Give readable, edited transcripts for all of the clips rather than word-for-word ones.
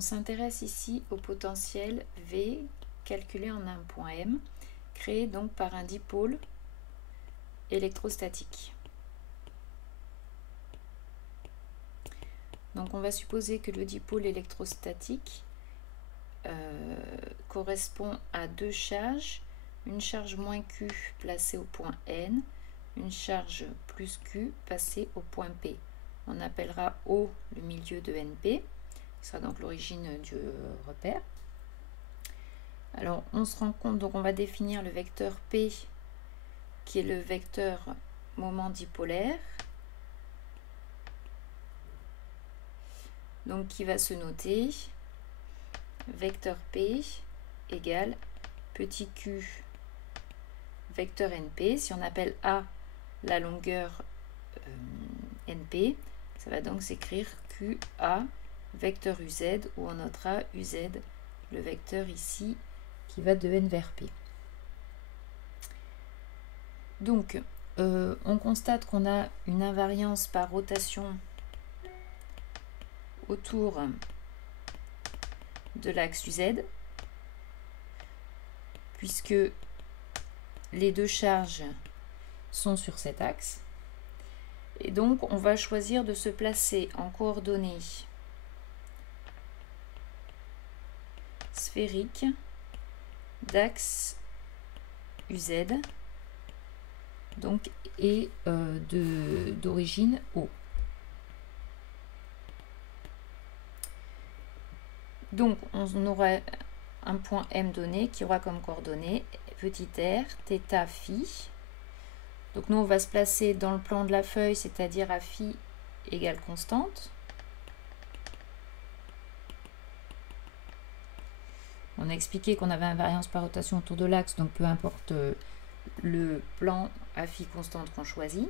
On s'intéresse ici au potentiel V calculé en un point M, créé donc par un dipôle électrostatique. Donc on va supposer que le dipôle électrostatique correspond à deux charges, une charge moins Q placée au point N, une charge plus Q passée au point P. On appellera O le milieu de NP, qui sera donc l'origine du repère. Alors on se rend compte, donc on va définir le vecteur P qui est le vecteur moment dipolaire, donc qui va se noter vecteur P égale petit q vecteur NP. Si on appelle A la longueur NP, ça va donc s'écrire QA vecteur UZ, où on notera UZ, le vecteur ici qui va de N vers P. Donc on constate qu'on a une invariance par rotation autour de l'axe UZ, puisque les deux charges sont sur cet axe. Et donc, on va choisir de se placer en coordonnées sphériques d'axe UZ, donc, et d'origine O. Donc, on aura un point M donné qui aura comme coordonnées petit r, θ, phi. Donc, nous, on va se placer dans le plan de la feuille, c'est-à-dire à phi égale constante. On a expliqué qu'on avait invariance par rotation autour de l'axe, donc peu importe le plan à phi constante qu'on choisit.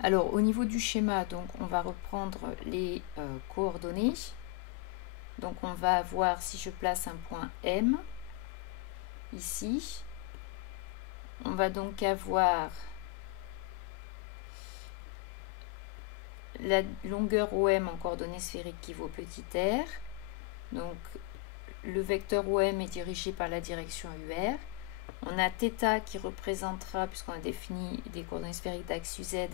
Alors, au niveau du schéma, donc, on va reprendre les coordonnées. Donc on va avoir, si je place un point M, ici, on va donc avoir la longueur OM en coordonnées sphériques qui vaut petit r. Donc le vecteur OM est dirigé par la direction UR. On a θ qui représentera, puisqu'on a défini des coordonnées sphériques d'axe UZ,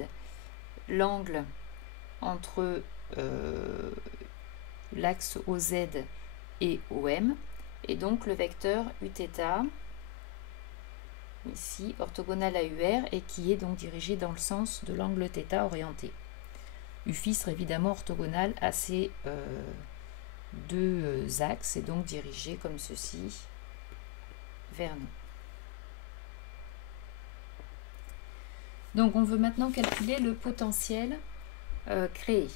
l'angle entre l'axe OZ et OM, et donc le vecteur Uθ, ici, orthogonal à UR, et qui est donc dirigé dans le sens de l'angle θ orienté. UφI sera évidemment orthogonal à ces deux axes, et donc dirigé comme ceci vers nous. Donc on veut maintenant calculer le potentiel créé.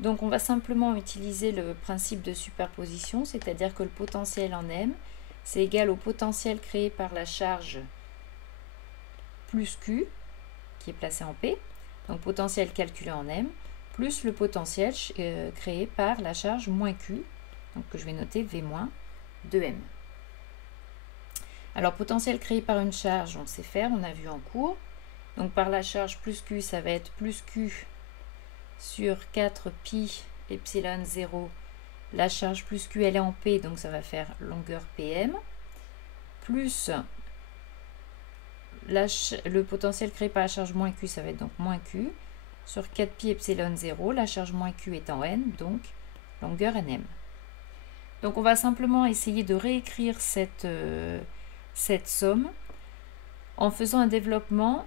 Donc on va simplement utiliser le principe de superposition, c'est-à-dire que le potentiel en M, c'est égal au potentiel créé par la charge plus Q, qui est placé en P, donc potentiel calculé en M, plus le potentiel créé par la charge moins Q, donc que je vais noter V- de M. Alors potentiel créé par une charge, on sait faire, on a vu en cours. Donc par la charge plus Q, ça va être plus Q sur 4 pi epsilon 0, la charge plus Q elle est en P, donc ça va faire longueur PM, plus le potentiel créé par la charge moins Q, ça va être donc moins Q, sur 4 pi epsilon 0, la charge moins Q est en N, donc longueur NM. Donc on va simplement essayer de réécrire cette somme en faisant un développement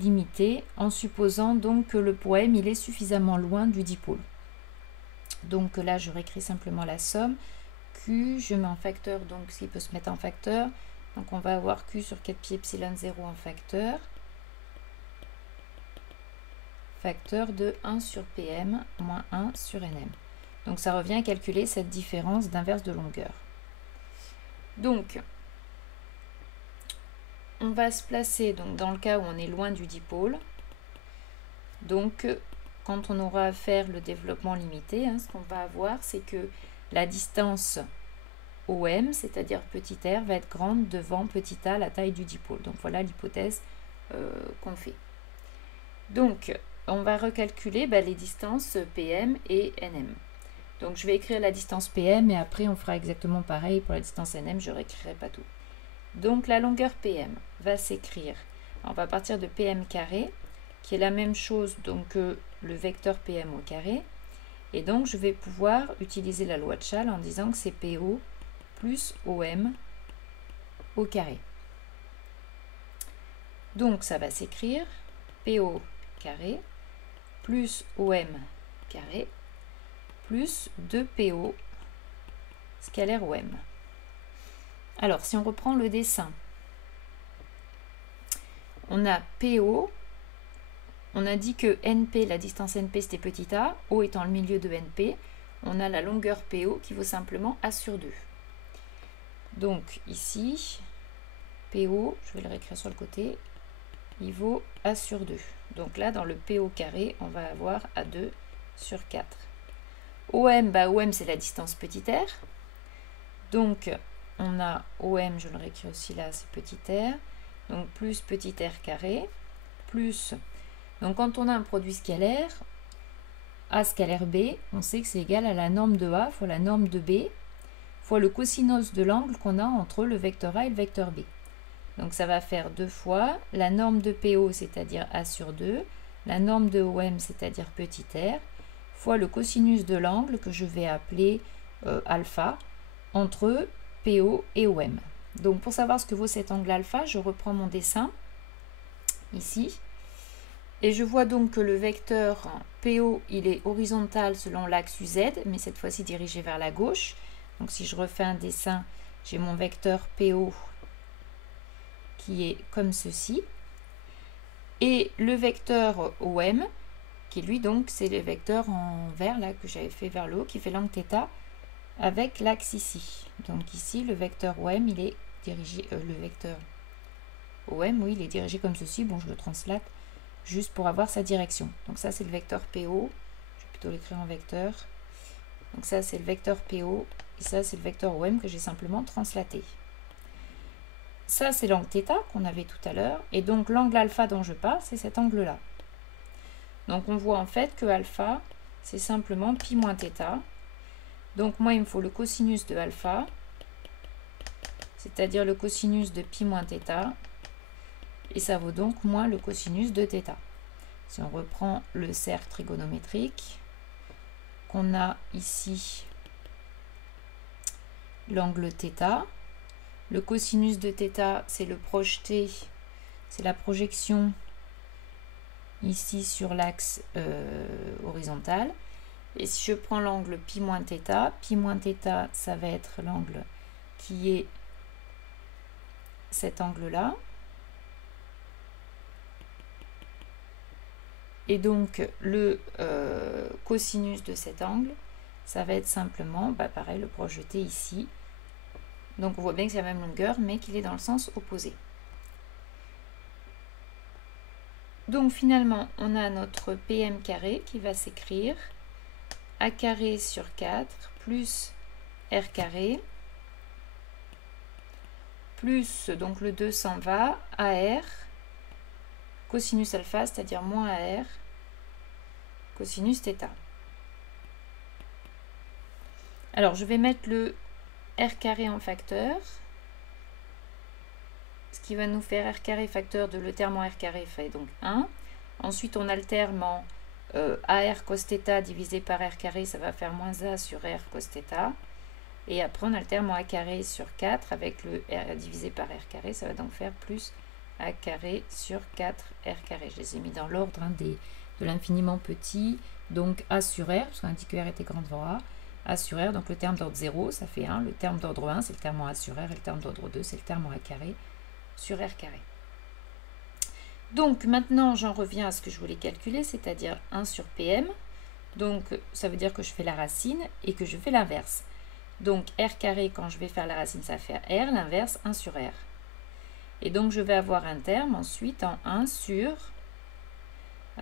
limité, en supposant donc que le point M il est suffisamment loin du dipôle. Donc là je réécris simplement la somme. Q, je mets en facteur, donc s'il peut se mettre en facteur. Donc on va avoir Q sur 4 pi epsilon 0 en facteur. Facteur de 1 sur PM moins 1 sur NM. Donc ça revient à calculer cette différence d'inverse de longueur. Donc on va se placer donc, dans le cas où on est loin du dipôle. Donc, quand on aura à faire le développement limité, ce qu'on va avoir, c'est que la distance OM, c'est-à-dire petit r, va être grande devant petit a, la taille du dipôle. Donc, voilà l'hypothèse qu'on fait. Donc, on va recalculer les distances PM et NM. Donc je vais écrire la distance PM et après on fera exactement pareil pour la distance NM, je ne réécrirai pas tout. Donc la longueur PM va s'écrire, on va partir de PM carré, qui est la même chose donc que le vecteur PM au carré. Et donc je vais pouvoir utiliser la loi de Chasles en disant que c'est PO plus OM au carré. Donc ça va s'écrire PO carré plus OM carré plus 2PO scalaire OM. Alors si on reprend le dessin, on a PO, on a dit que NP, la distance NP c'était petit a, O étant le milieu de NP, on a la longueur PO qui vaut simplement A sur 2. Donc ici, PO, je vais le réécrire sur le côté, il vaut A sur 2. Donc là, dans le PO carré, on va avoir A2 sur 4. OM, bah OM c'est la distance petit r. Donc on a OM, je le réécris aussi là, c'est petit r. Donc plus petit r carré, plus... Donc quand on a un produit scalaire, A scalaire B, on sait que c'est égal à la norme de A fois la norme de B, fois le cosinus de l'angle qu'on a entre le vecteur A et le vecteur B. Donc ça va faire 2 fois la norme de PO, c'est-à-dire A sur 2, la norme de OM, c'est-à-dire petit r, fois le cosinus de l'angle que je vais appeler alpha, entre PO et OM. Donc pour savoir ce que vaut cet angle alpha, je reprends mon dessin, ici, et je vois donc que le vecteur PO, il est horizontal selon l'axe UZ, mais cette fois-ci dirigé vers la gauche. Donc si je refais un dessin, j'ai mon vecteur PO qui est comme ceci. Et le vecteur OM, qui lui donc c'est le vecteur en vert là que j'avais fait vers le haut, qui fait l'angle θ avec l'axe ici. Donc ici le vecteur OM il est dirigé, le vecteur OM oui il est dirigé comme ceci. Bon je le translate juste pour avoir sa direction. Donc ça c'est le vecteur PO, je vais plutôt l'écrire en vecteur. Donc ça c'est le vecteur PO et ça c'est le vecteur OM que j'ai simplement translaté. Ça c'est l'angle θ qu'on avait tout à l'heure et donc l'angle alpha dont je parle c'est cet angle là. Donc on voit en fait que alpha c'est simplement pi moins θ. Donc moi il me faut le cosinus de alpha, c'est-à-dire le cosinus de pi moins θ, et ça vaut donc moins le cosinus de θ. Si on reprend le cercle trigonométrique, qu'on a ici l'angle θ, le cosinus de θ c'est le projeté, c'est la projection ici sur l'axe horizontal. Et si je prends l'angle pi moins θ, ça va être l'angle qui est cet angle-là. Et donc le cosinus de cet angle, ça va être simplement, pareil, le projeté ici. Donc on voit bien que c'est la même longueur, mais qu'il est dans le sens opposé. Donc finalement, on a notre PM carré qui va s'écrire A carré sur 4 plus R carré plus, donc le 2 s'en va, AR, cosinus alpha, c'est-à-dire moins AR, cosinus θ. Alors je vais mettre le R carré en facteur, ce qui va nous faire R carré facteur de le terme en R carré fait donc 1. Ensuite on a le terme en AR cos θ divisé par R carré, ça va faire moins A sur R cos θ. Et après on a le terme en A carré sur 4 avec le R divisé par R carré, ça va donc faire plus A carré sur 4 R carré. Je les ai mis dans l'ordre de l'infiniment petit, donc A sur R, parce qu'on a dit que R était grand devant A sur R, donc le terme d'ordre 0, ça fait 1, le terme d'ordre 1, c'est le terme en A sur R, et le terme d'ordre 2, c'est le terme en A carré sur R carré. Donc maintenant j'en reviens à ce que je voulais calculer, c'est-à-dire 1 sur PM, donc ça veut dire que je fais la racine et que je fais l'inverse. Donc R carré, quand je vais faire la racine, ça va faire R, l'inverse 1 sur R. Et donc je vais avoir un terme ensuite en 1 sur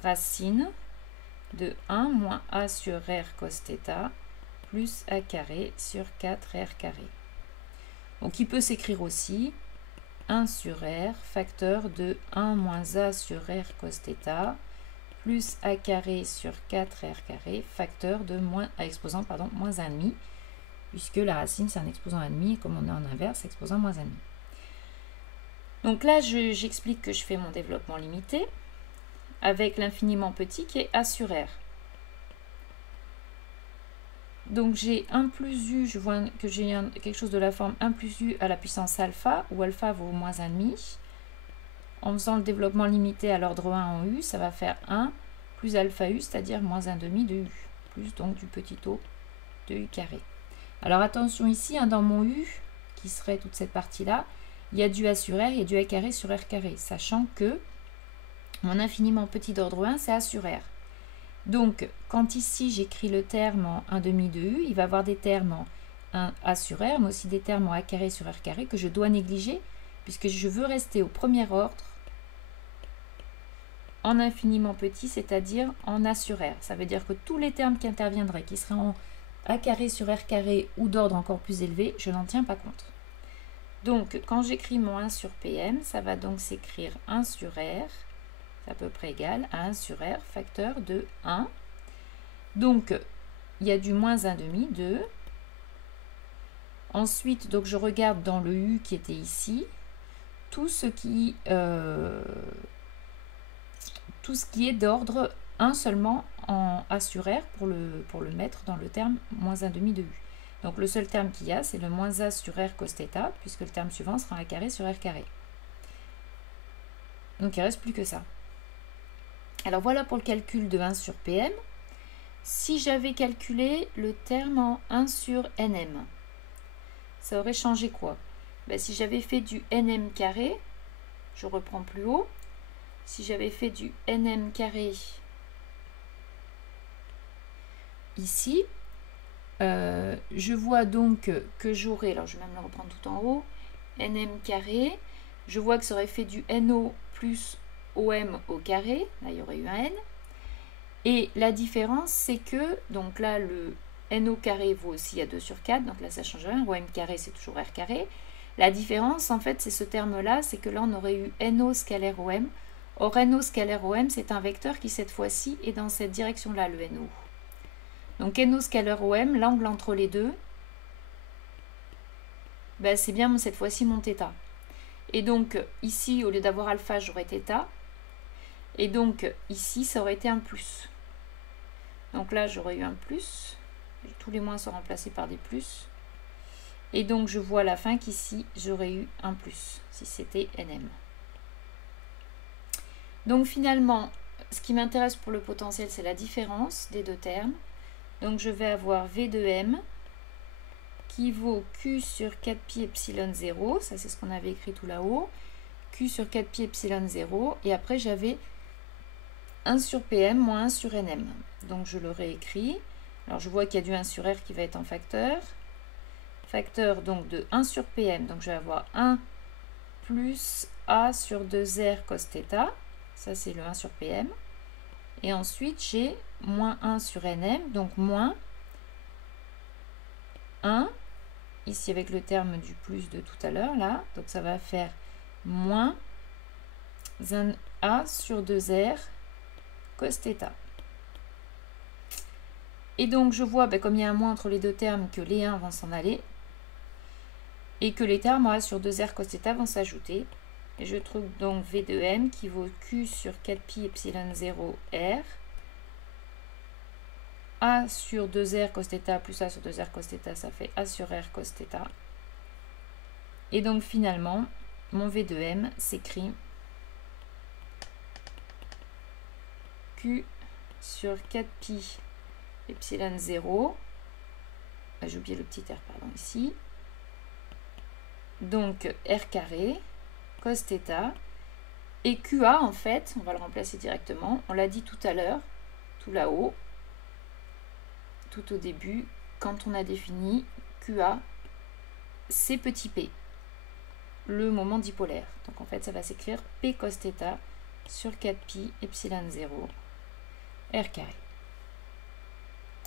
racine de 1 moins A sur R cos θ plus A carré sur 4R carré. Donc il peut s'écrire aussi 1 sur R facteur de 1 moins A sur R cos θ plus a carré sur 4r carré, facteur de exposant moins 1,5, puisque la racine c'est un exposant 1,5, et comme on est en inverse, exposant moins 1,5. Donc là, j'explique que je fais mon développement limité avec l'infiniment petit qui est a sur r. Donc j'ai 1 plus u, je vois que j'ai quelque chose de la forme 1 plus u à la puissance alpha, où alpha vaut moins 1,5. En faisant le développement limité à l'ordre 1 en u, ça va faire 1 plus alpha u, c'est-à-dire moins 1,5 de u, plus donc du petit o de u carré. Alors attention ici, hein, dans mon u, qui serait toute cette partie-là, il y a du a sur r, il y a du a carré sur r carré, sachant que mon infiniment petit d'ordre 1, c'est a sur r. Donc, quand ici j'écris le terme en 1,5 de u, il va y avoir des termes en 1 a sur r, mais aussi des termes en a carré sur r carré que je dois négliger, puisque je veux rester au premier ordre en infiniment petit, c'est-à-dire en a sur r. Ça veut dire que tous les termes qui interviendraient, qui seraient en a carré sur r carré ou d'ordre encore plus élevé, je n'en tiens pas compte. Donc, quand j'écris mon 1 sur Pm, ça va donc s'écrire 1 sur R, c'est à peu près égal à 1 sur R, facteur de 1. Donc, il y a du moins 1,5, 2. Ensuite, donc, je regarde dans le U qui était ici, tout ce qui est d'ordre 1 seulement en A sur R pour le mettre dans le terme moins 1,5 de U. Donc le seul terme qu'il y a, c'est le moins A sur R cos θ, puisque le terme suivant sera A carré sur R carré. Donc il ne reste plus que ça. Alors voilà pour le calcul de 1 sur Pm. Si j'avais calculé le terme en 1 sur Nm, ça aurait changé quoi? Ben, si j'avais fait du Nm carré, je reprends plus haut, si j'avais fait du Nm carré ici, je vois donc que j'aurais, alors je vais même le reprendre tout en haut, Nm carré, je vois que ça aurait fait du NO plus OM au carré, là il y aurait eu un N, et la différence c'est que, donc là le NO carré vaut aussi à 2 sur 4, donc là ça change rien, OM carré c'est toujours R carré, la différence en fait c'est ce terme là, c'est que là on aurait eu NO scalaire OM, or NO scalaire OM c'est un vecteur qui cette fois-ci est dans cette direction là, le NO. Donc NO scalaire OM, l'angle entre les deux, ben, c'est bien cette fois-ci mon θ. Et donc ici, au lieu d'avoir alpha, j'aurais θ. Et donc ici, ça aurait été un plus. Donc là, j'aurais eu un plus. Tous les moins sont remplacés par des plus. Et donc je vois à la fin qu'ici, j'aurais eu un plus, si c'était Nm. Donc finalement, ce qui m'intéresse pour le potentiel, c'est la différence des deux termes. Donc je vais avoir V de M qui vaut Q sur 4pi epsilon 0, ça c'est ce qu'on avait écrit tout là-haut, Q sur 4pi epsilon 0, et après j'avais 1 sur Pm moins 1 sur Nm. Donc je le réécris, alors je vois qu'il y a du 1 sur R qui va être en facteur, facteur donc de 1 sur Pm, donc je vais avoir 1 plus A sur 2R cos θ, ça c'est le 1 sur Pm, et ensuite j'ai moins 1 sur Nm, donc moins 1, ici avec le terme du plus de tout à l'heure, là, donc ça va faire moins 1 A sur 2R cos θ. Et donc je vois, ben, comme il y a un moins entre les deux termes, que les 1 vont s'en aller, et que les termes A sur 2R cos θ vont s'ajouter. Et je trouve donc V de M qui vaut Q sur 4pi epsilon 0 R, A sur 2R cos θ plus A sur 2R cos θ, ça fait A sur R cos θ. Et donc finalement, mon V de M s'écrit Q sur 4pi epsilon 0, j'ai oublié le petit R, pardon, ici, donc R carré, cos θ, et QA en fait, on va le remplacer directement, on l'a dit tout à l'heure, tout là-haut, tout au début, quand on a défini QA, c'est petit p, le moment dipolaire. Donc en fait, ça va s'écrire P cos θ sur 4pi epsilon 0 R carré.